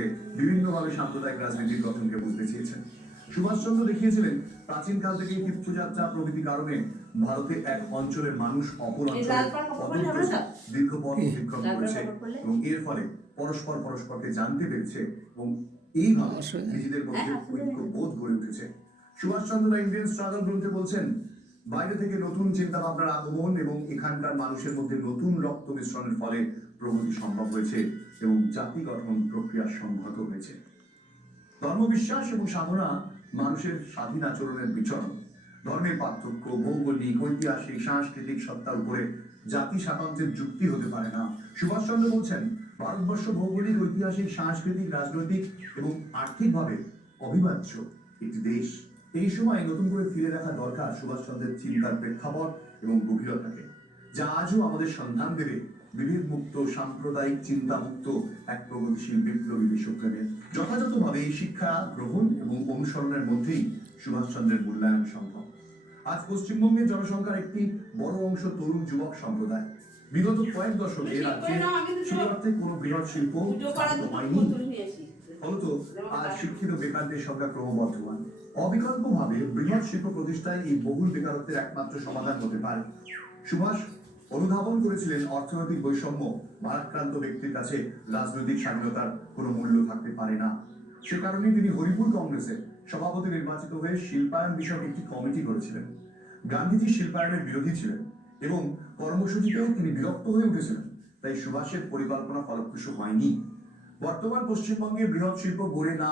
মধ্যে বিভিন্নভাবে সাম্প্রদায়িক রাজনীতির গঠনকে বুঝতে চেয়েছেন। সুভাষচন্দ্র দেখিয়েছিলেন প্রাচীনকাল থেকে তীর্থযাত্রা প্রভৃতি কারণে ভারতে এক অঞ্চলের মানুষ অপর অঞ্চলে দীর্ঘ পথ অতিক্রম করেছে এবং এর ফলে পরস্পরকে জানতে পেরেছে এবং এইভাবে নিজেদের মধ্যে ঐক্য বোধ গড়ে উঠেছে। সুভাষচন্দ্র দ্য ইন্ডিয়ান স্ট্রাগল গ্রন্থে বলছেন, বাইরে থেকে নতুন চিন্তা ভাবনার আগমন এবং এখানকার মানুষের মধ্যে নতুন রক্ত মিশ্রণের ফলে প্রগতি সম্ভব হয়েছে এবং জাতি গঠন প্রক্রিয়া সংহত হয়েছে। ধর্মবিশ্বাস এবং সাধনা মানুষের স্বাধীন আচরণের বিচরণ। ধর্মের পার্থক্য ভৌগোলিক, ঐতিহাসিক, সাংস্কৃতিক সত্তার উপরে জাতি স্বাতন্ত্র্যের যুক্তি হতে পারে না। সুভাষচন্দ্র বলছেন, ভারতবর্ষ ভৌগোলিক, ঐতিহাসিক, সাংস্কৃতিক, রাজনৈতিক এবং আর্থিকভাবে অবিভাজ্য একটি দেশ। এই সময় নতুন করে ফিরে দেখা দরকার সুভাষচন্দ্রের চিন্তার প্রেক্ষাপট এবং গভীরতাকে, যা আজও আমাদের সন্ধান দেবে বিভেদ মুক্ত, সাম্প্রদায়িক চিন্তা মুক্ত এক প্রগতিশীল বিপ্লবী বিশ্বপ্রেমের। যথাযথভাবে এই শিক্ষা গ্রহণ এবং অনুসরণের মধ্যেই সুভাষচন্দ্রের মূল্যায়ন সম্ভব। আজ পশ্চিমবঙ্গের জনসংখ্যার একটি বড় অংশ তরুণ যুবক সম্প্রদায়। বিগত কয়েক দশকে রাজ্যে শুধুমাত্র কোনো বৃহৎ শিল্প হয়নি, ফলত আজ শিক্ষিত বেকারদের সংখ্যা ক্রমবর্ধমান। অবিকল্পভাবে বৃহৎ শিল্প প্রতিষ্ঠায় এই বহুল বেকারত্বের একমাত্র সমাধান হতে পারে। সুভাষ অনুধাবন করেছিলেন, অর্থনৈতিক বৈষম্য ভারাক্রান্ত ব্যক্তির কাছে রাজনৈতিক স্বাধীনতার কোনো মূল্য থাকতে পারে না। সে কারণে তিনি হরিপুর কংগ্রেসের সভাপতি নির্বাচিত হয়ে শিল্পায়ন বিষয়ক একটি কমিটি করেছিলেন। গান্ধীজি শিল্পায়নের বিরোধী ছিলেন এবং কর্মসূচিতেও তিনি বিরক্ত হয়ে উঠেছিলেন, তাই সুভাষের পরিকল্পনা ফলপ্রসূ হয়নি। বর্তমান পশ্চিমবঙ্গে বৃহৎ শিল্প গড়ে না